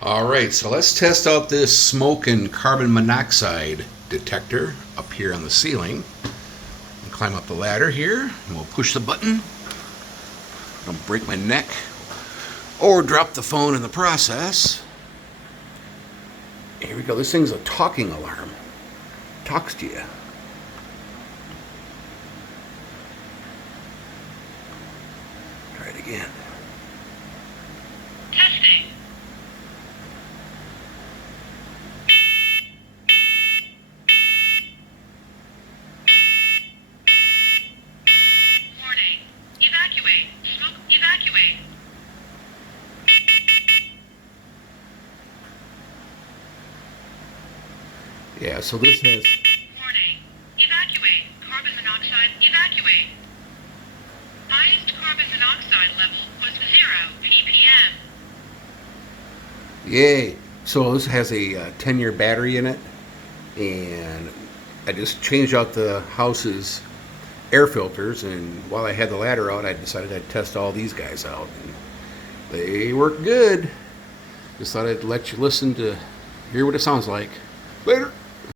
Alright, so let's test out this smoke and carbon monoxide detector up here on the ceiling. And climb up the ladder here, and we'll push the button. Don't break my neck or drop the phone in the process. Here we go. This thing's a talking alarm. Talks to you. Try it again. Testing. Warning. Evacuate. Smoke evacuate. Yeah, so this has... Warning. Evacuate. Carbon monoxide evacuate. Highest carbon monoxide level was 0 ppm. Yay! So this has a 10-year battery in it, and I just changed out the house's air filters, and while I had the ladder out, I decided I'd test all these guys out. And they work good. Just thought I'd let you listen to hear what it sounds like. Later!